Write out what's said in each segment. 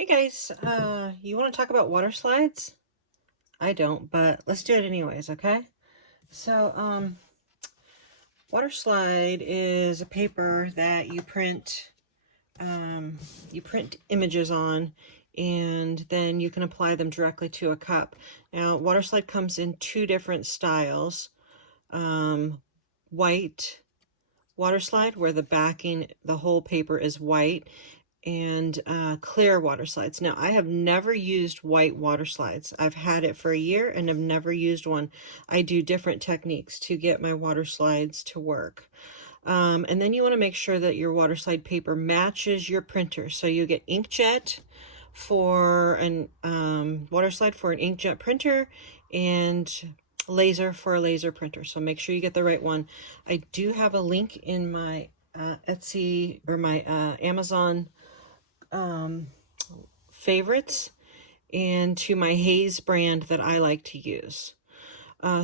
Hey guys, you want to talk about water slides? I don't, but let's do it anyways, okay? So, water slide is a paper that you print images on, and then you can apply them directly to a cup. Now, water slide comes in two different styles. White water slide, where the whole paper is white, and clear water slides. Now, I have never used white water slides. I've had it for a year and have never used one. I do different techniques to get my water slides to work. And then you want to make sure that your water slide paper matches your printer. So you get inkjet for an water slide for an inkjet printer, and laser for a laser printer. So make sure you get the right one. I do have a link in my Etsy or my Amazon favorites and to my Hayes brand that I like to use.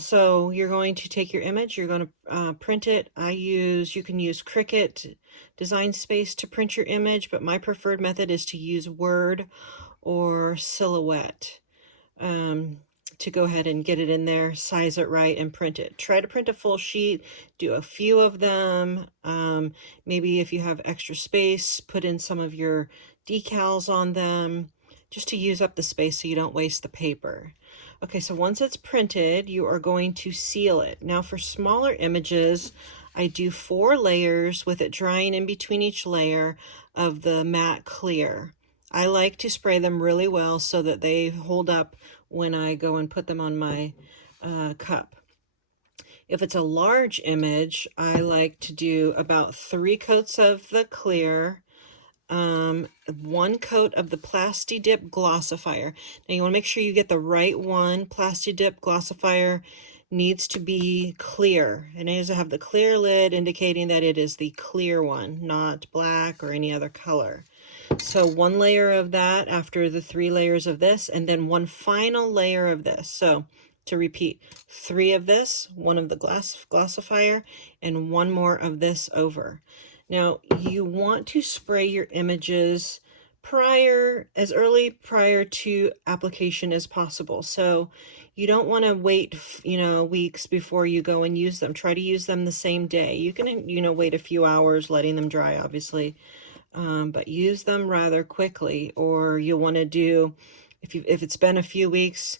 So you're going to take your image, you're going to print it. You can use Cricut Design Space to print your image, but my preferred method is to use Word or Silhouette to go ahead and get it in there, size it right, and print it. Try to print a full sheet, do a few of them. Maybe if you have extra space, put in some of your decals on them, just to use up the space so you don't waste the paper. Okay, so once it's printed, you are going to seal it. Now for smaller images, I do 4 layers with it drying in between each layer of the matte clear. I like to spray them really well so that they hold up when I go and put them on my cup. If it's a large image, I like to do about 3 coats of the clear, 1 coat of the Plasti-Dip Glossifier. Now you want to make sure you get the right one. Plasti-Dip Glossifier needs to be clear. It needs to have the clear lid indicating that it is the clear one, not black or any other color. So 1 layer of that after the 3 layers of this, and then 1 final layer of this. So to repeat, 3 of this, 1 of the glossifier, and 1 more of this over. Now you want to spray your images as early prior to application as possible. So you don't want to wait, weeks before you go and use them. Try to use them the same day. You can, wait a few hours letting them dry, obviously. But use them rather quickly, or you'll want to do, if it's been a few weeks,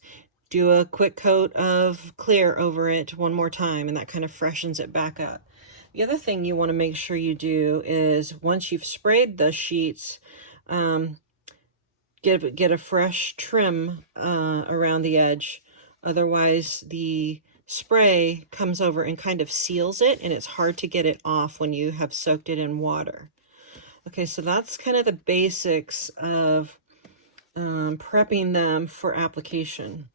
do a quick coat of clear over it 1 more time, and that kind of freshens it back up. The other thing you want to make sure you do is once you've sprayed the sheets, get a fresh trim around the edge. Otherwise, the spray comes over and kind of seals it, and it's hard to get it off when you have soaked it in water. Okay, so that's kind of the basics of prepping them for application.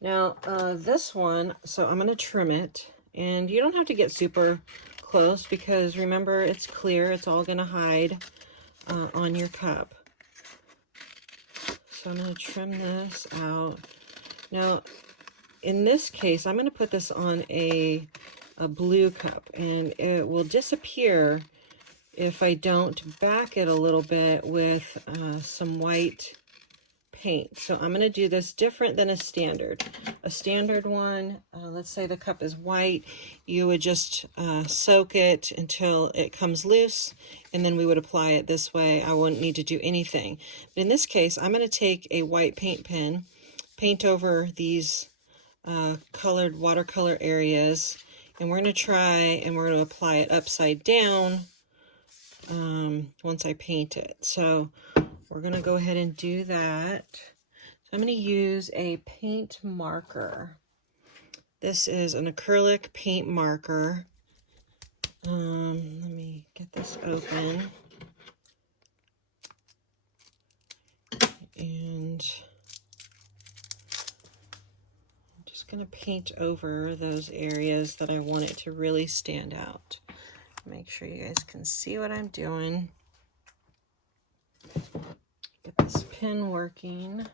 Now, this one, so I'm going to trim it, and you don't have to get super close because remember, it's clear. It's all going to hide on your cup. So I'm going to trim this out. Now, in this case, I'm going to put this on a blue cup, and it will disappear if I don't back it a little bit with some white paint. So I'm going to do this different than a standard. A standard one, let's say the cup is white, you would just soak it until it comes loose, and then we would apply it this way. I wouldn't need to do anything. But in this case, I'm going to take a white paint pen, paint over these colored watercolor areas, and we're going to try and we're going to apply it upside down once I paint it. So we're going to go ahead and do that. So I'm going to use a paint marker. This is an acrylic paint marker. Let me get this open. And I'm just going to paint over those areas that I want it to really stand out. Make sure you guys can see what I'm doing. Get this pen working.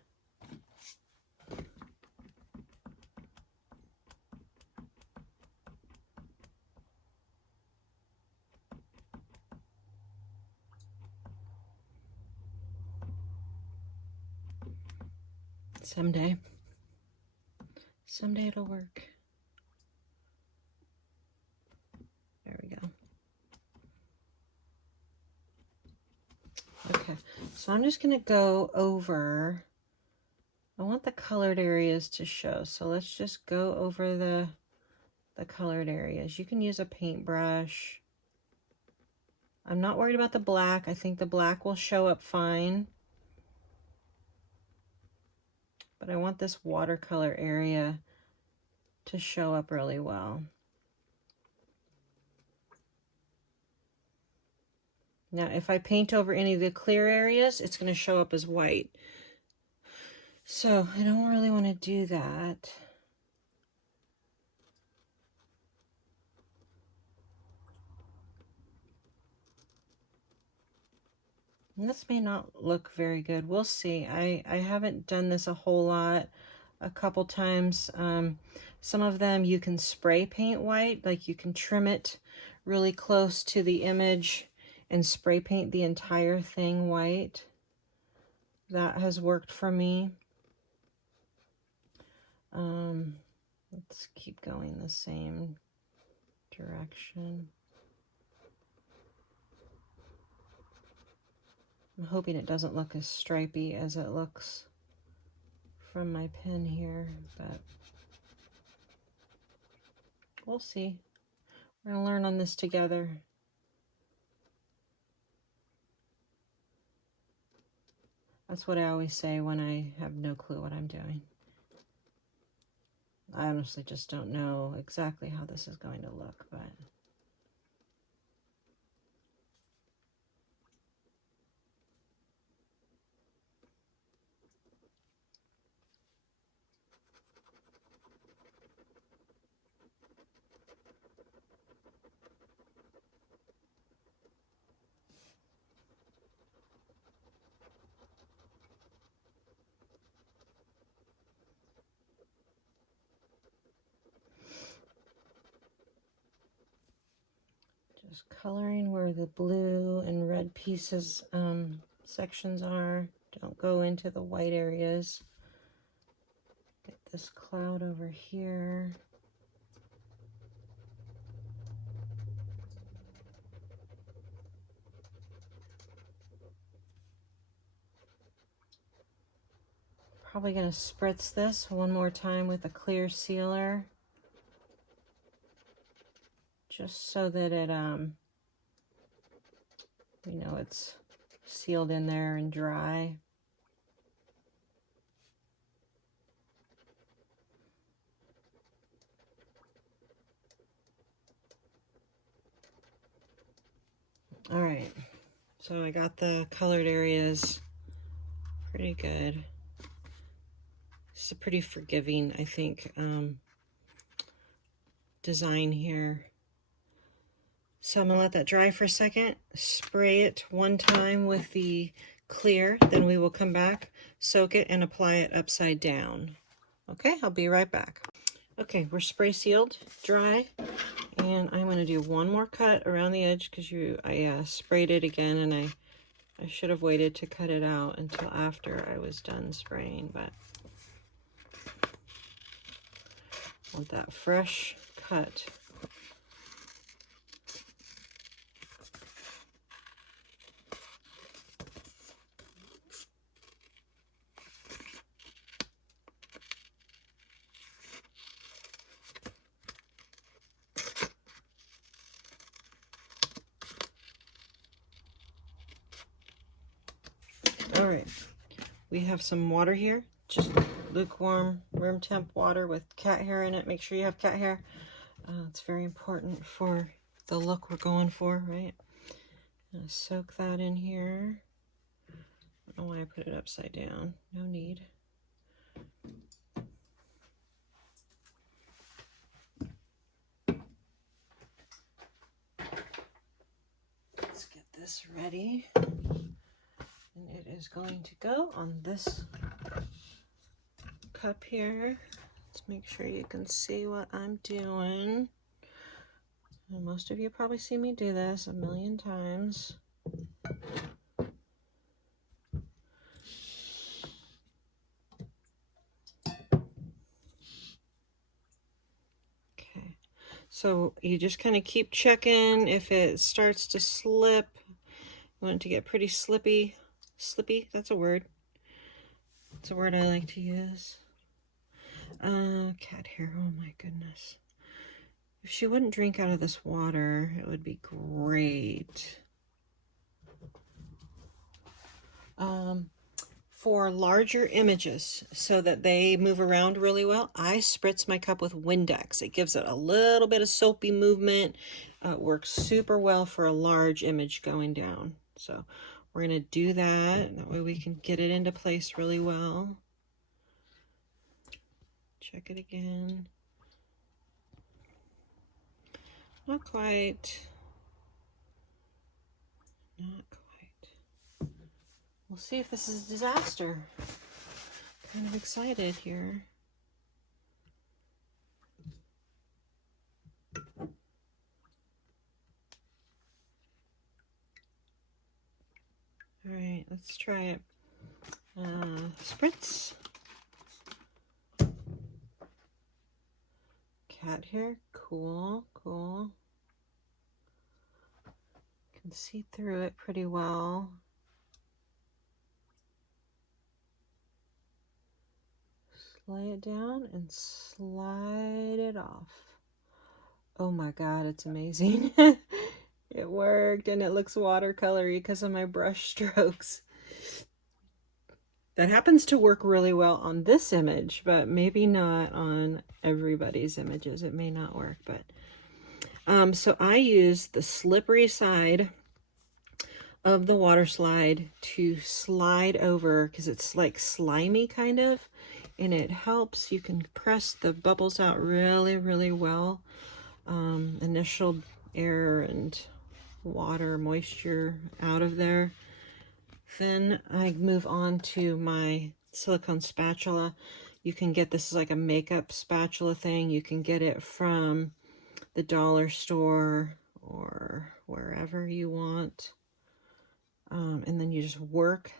Someday. Someday it'll work. There we go. Okay, so I'm just gonna go over, I want the colored areas to show, so let's just go over the colored areas. You can use a paintbrush. I'm not worried about the black. I think the black will show up fine. But I want this watercolor area to show up really well. Now, if I paint over any of the clear areas, it's going to show up as white. So I don't really want to do that. And this may not look very good. We'll see. I haven't done this a whole lot. A couple times. Some of them you can spray paint white, like you can trim it really close to the image and spray paint the entire thing white. That has worked for me. Let's keep going the same direction. I'm hoping it doesn't look as stripy as it looks from my pen here, but we'll see. We're gonna learn on this together. That's what I always say when I have no clue what I'm doing. I honestly just don't know exactly how this is going to look, but just coloring where the blue and red pieces sections are. Don't go into the white areas. Get this cloud over here. Probably going to spritz this one more time with a clear sealer, just so that it you know, it's sealed in there and dry. All right, so I got the colored areas pretty good. It's a pretty forgiving, I think, design here. So I'm gonna let that dry for a second, spray it one time with the clear, then we will come back, soak it, and apply it upside down. Okay, I'll be right back. Okay, we're spray sealed, dry, and I'm gonna do one more cut around the edge because I sprayed it again, and I should have waited to cut it out until after I was done spraying, but I want that fresh cut. All right, we have some water here, just lukewarm room temp water with cat hair in it. Make sure you have cat hair. It's very important for the look we're going for, right? I'm gonna soak that in here. I don't know why I put it upside down. No need. Let's get this ready. And it is going to go on this cup here. Let's make sure you can see what I'm doing. And most of you probably see me do this a million times. So you just kind of keep checking. If it starts to slip, you want it to get pretty slippy. Slippy, that's a word. It's a word I like to use. Cat hair, oh my goodness. If she wouldn't drink out of this water, it would be great. For larger images, so that they move around really well, I spritz my cup with Windex. It gives it a little bit of soapy movement. It works super well for a large image going down. So we're going to do that. That way we can get it into place really well. Check it again. Not quite. Not quite. We'll see if this is a disaster. Kind of excited here. All right, let's try it. Spritz. Cat hair, cool, cool. Can see through it pretty well. Lay it down and slide it off. Oh my God, it's amazing. It worked, and it looks watercolory because of my brush strokes. That happens to work really well on this image, but maybe not on everybody's images. It may not work, but so I use the slippery side of the Waterslide to slide over, because it's like slimy kind of, and it helps. You can press the bubbles out really, really well. Initial air and water, moisture out of there. Then I move on to my silicone spatula. You can get this is like a makeup spatula thing. You can get it from the dollar store or wherever you want. And then you just work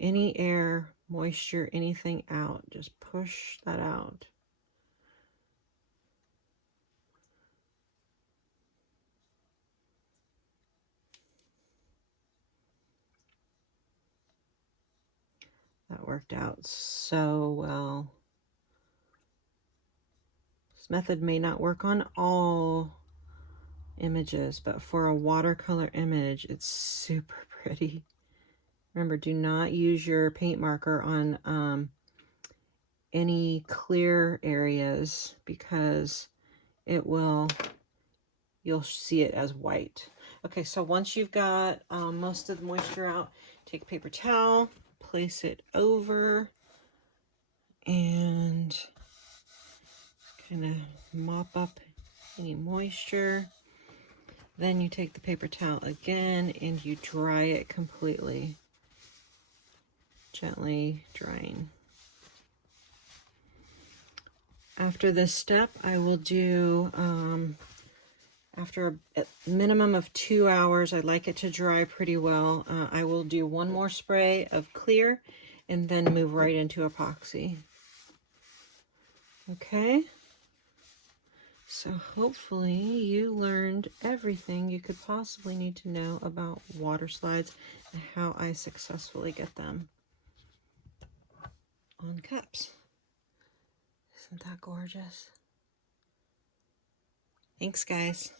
any air, moisture, anything out. Just push that out. That worked out so well. This method may not work on all images, but for a watercolor image, it's super pretty. Remember, do not use your paint marker on any clear areas, because you'll see it as white. Okay, so once you've got most of the moisture out, take a paper towel, place it over, and kind of mop up any moisture. Then you take the paper towel again and you dry it completely. Gently drying. After this step, I will do, after a minimum of 2 hours, I like it to dry pretty well. I will do one more spray of clear and then move right into epoxy. Okay. So hopefully you learned everything you could possibly need to know about water slides and how I successfully get them on cups. Isn't that gorgeous? Thanks, guys.